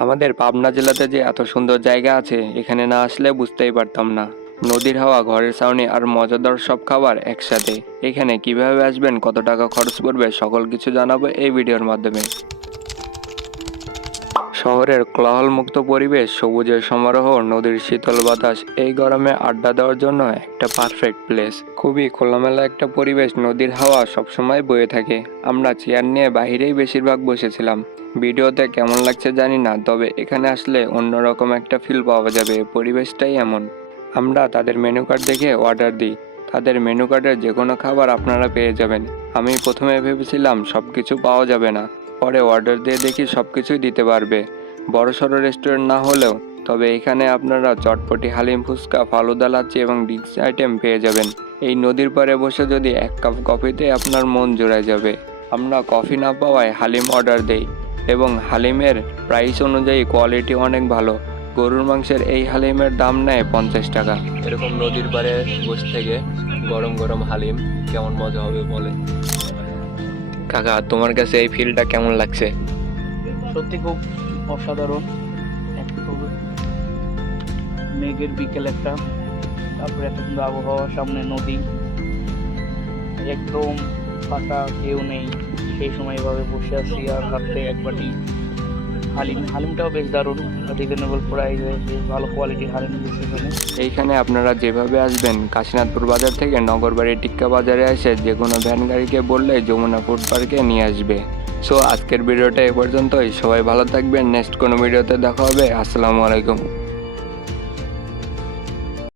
আমাদের পাবনা জেলাতে যে এত সুন্দর জায়গা আছে, এখানে না আসলে বুঝতেই পারতাম না। নদীর হাওয়া, ঘরের ছাউনি আর মজাদার সব খাবার একসাথে। এখানে কিভাবে আসবেন, কত টাকা খরচ পড়বে, সকল কিছু জানাবো এই ভিডিওর মাধ্যমে। শহরের কোলাহলমুক্ত পরিবেশ, সবুজের সমারোহ, নদীর শীতল বাতাস, এই গরমে আড্ডা দেওয়ার জন্য একটা পারফেক্ট প্লেস। খুবই খোলামেলা একটা পরিবেশ, নদীর হাওয়া সবসময় বয়ে থাকে। আমরা চেয়ার নিয়ে বাহিরেই বেশিরভাগ বসেছিলাম। ভিডিওতে কেমন লাগছে জানি না, তবে এখানে আসলে অন্যরকম একটা ফিল পাওয়া যাবে, পরিবেশটাই এমন। আমরা তাদের মেনু কার্ড দেখে অর্ডার দিই। তাদের মেনু কার্ডের যে কোনো খাবার আপনারা পেয়ে যাবেন। আমি প্রথমে ভেবেছিলাম সব কিছু পাওয়া যাবে না, পরে অর্ডার দিয়ে দেখি সব কিছুই দিতে পারবে। বড়সড় রেস্টুরেন্ট না হলেও, তবে এখানে আপনারা চটপটি, হালিম, ফুচকা, ফালুদা, লাচ্ছি এবং ড্রিঙ্কস আইটেম পেয়ে যাবেন। এই নদীর পাড়ে বসে যদি এক কাপ কফিতে আপনার মন জুড়ে যাবে। আমরা কফি না পাওয়ায় হালিম অর্ডার দেই এবং হালিমের প্রাইস অনুযায়ী কোয়ালিটি অনেক ভালো। গরুর মাংসের এই হালিমের দাম নেয় 50 টাকা। এরকম নদীর পাড়ে বসে থেকে গরম গরম হালিম কেমন মজা হবে বলে। কাকা, তোমার কাছে এই ফিলটা কেমন লাগছে? সত্যি খুব অসাধারণ। খুব মেঘের বিকেল একটা, তারপরে এত সুন্দর আবহাওয়া, সামনে নদী, একদম ফাঁকা, কেউ নেই। সেই সময় এভাবে বসে আছি আর হাতে এক বাটি হালিমটাও বেশ দারুণ, রিজনেবল প্রাইসে বেশ ভালো কোয়ালিটির হালিম দিচ্ছে এখানে। এইখানে আপনারা যেভাবে আসবেন, কাশীনাথপুর বাজার থেকে নগরবাড়ি টিক্কা বাজারে এসে যে কোনো ভ্যান গাড়িকে বললে যমুনা ফুড পার্কে নিয়ে আসবে। সো আজকের ভিডিওটা এ পর্যন্তই। সবাই ভালো থাকবেন, নেক্সট কোনো ভিডিওতে দেখা হবে। আসসালামু আলাইকুম।